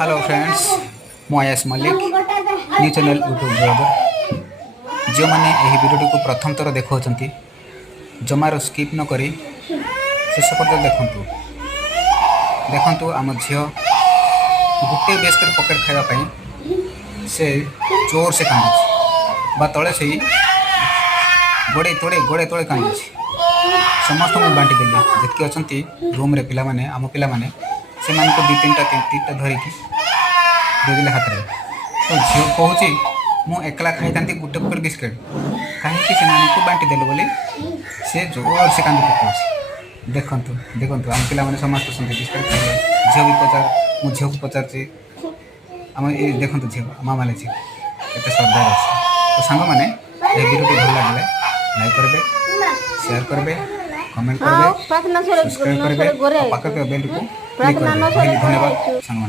Hello friends मुआयास Mallik new channel YouTube blogger जो मैंने यह वीडियो को प्रथम थर देखा जमार स्किप न करी शेष पर्यटन देखु आम झी गोटे बिस्कुट पकेट खावाई से जोर से कांदी तले से गोड़े तोड़े तोड़े कांदी समस्त को बांटी देली जितकी अच्छा रूम रे पिला माने आम पिला माने से दी तीन धरिकी देदेले हाथ में तो झील कहूँ मुझे एकला खाई था गोटे पकेट बिस्कुट कहीं बांटी देलु बोली सी जोर से कांदी पकाऊँ देखु देखु आम पिला माने समस्त बिस्कुट खाइले झील भी पचार मु झील को पचार आम ये देखो झील मामा झील एत श्रद्धा अच्छे तो सांग मैंने वीडियो भल लगे लाइक करेंगे शेयर करेंगे कमेंट करेंगे सब्सक्राइब करेंगे पाखे बेल को क्लिक करेंगे धन्यवाद सांग।